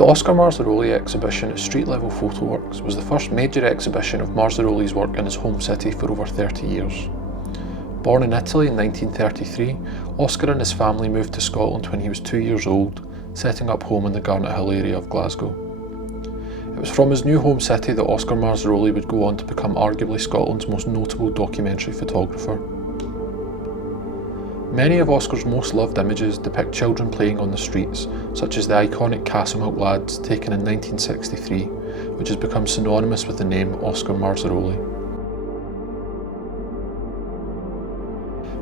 The Oscar Marzaroli exhibition at Street Level Photoworks was the first major exhibition of Marzaroli's work in his home city for over 30 years. Born in Italy in 1933, Oscar and his family moved to Scotland when he was 2 years old, setting up home in the Garnet Hill area of Glasgow. It was from his new home city that Oscar Marzaroli would go on to become arguably Scotland's most notable documentary photographer. Many of Oscar's most loved images depict children playing on the streets, such as the iconic Castlemilk Lads taken in 1963, which has become synonymous with the name Oscar Marzaroli.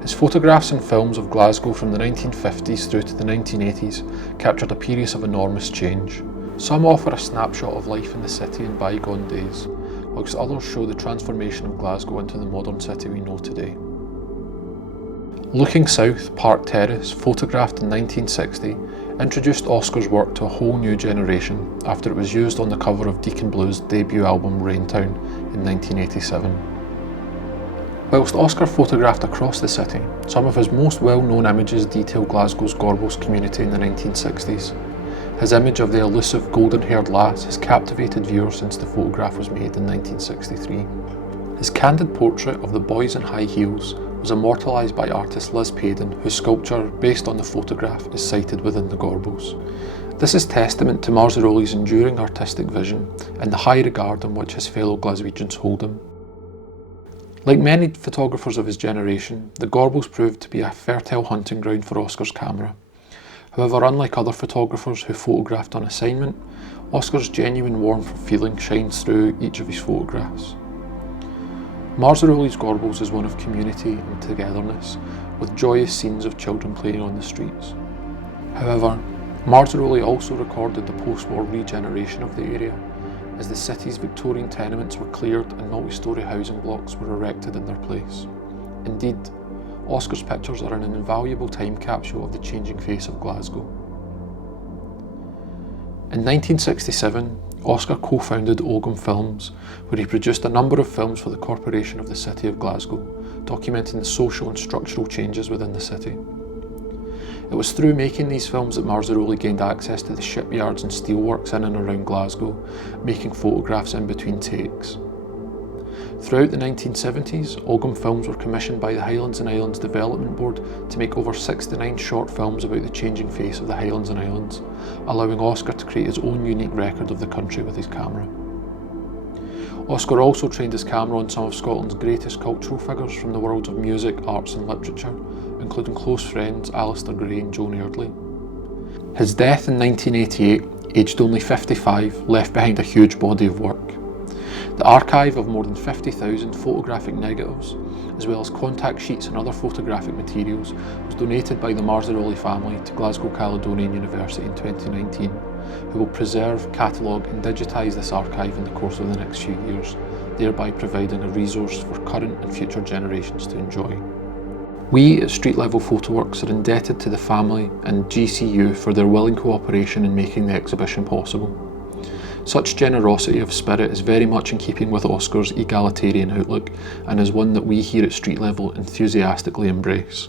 His photographs and films of Glasgow from the 1950s through to the 1980s captured a period of enormous change. Some offer a snapshot of life in the city in bygone days, whilst others show the transformation of Glasgow into the modern city we know today. Looking South, Park Terrace, photographed in 1960, introduced Oscar's work to a whole new generation after it was used on the cover of Deacon Blue's debut album Raintown in 1987. Whilst Oscar photographed across the city, some of his most well-known images detail Glasgow's Gorbals community in the 1960s. His image of the elusive golden-haired lass has captivated viewers since the photograph was made in 1963. His candid portrait of the boys in high heels was immortalised by artist Liz Payden, whose sculpture, based on the photograph, is sited within the Gorbals. This is testament to Marzaroli's enduring artistic vision and the high regard in which his fellow Glaswegians hold him. Like many photographers of his generation, the Gorbals proved to be a fertile hunting ground for Oscar's camera. However, unlike other photographers who photographed on assignment, Oscar's genuine warmth of feeling shines through each of his photographs. Marzaroli's Gorbals is one of community and togetherness, with joyous scenes of children playing on the streets. However, Marzaroli also recorded the post-war regeneration of the area, as the city's Victorian tenements were cleared and multi-storey housing blocks were erected in their place. Indeed, Oscar's pictures are an invaluable time capsule of the changing face of Glasgow. In 1967, Oscar co-founded Ogham Films, where he produced a number of films for the Corporation of the City of Glasgow, documenting the social and structural changes within the city. It was through making these films that Marzaroli gained access to the shipyards and steelworks in and around Glasgow, making photographs in between takes. Throughout the 1970s, Ogham Films were commissioned by the Highlands and Islands Development Board to make over 69 short films about the changing face of the Highlands and Islands, allowing Oscar to create his own unique record of the country with his camera. Oscar also trained his camera on some of Scotland's greatest cultural figures from the worlds of music, arts and literature, including close friends Alistair Gray and Joan Eardley. His death in 1988, aged only 55, left behind a huge body of work. The archive of more than 50,000 photographic negatives, as well as contact sheets and other photographic materials, was donated by the Marzaroli family to Glasgow Caledonian University in 2019, who will preserve, catalogue and digitise this archive in the course of the next few years, thereby providing a resource for current and future generations to enjoy. We at Street Level Photoworks are indebted to the family and GCU for their willing cooperation in making the exhibition possible. Such generosity of spirit is very much in keeping with Oscar's egalitarian outlook and is one that we here at Street Level enthusiastically embrace.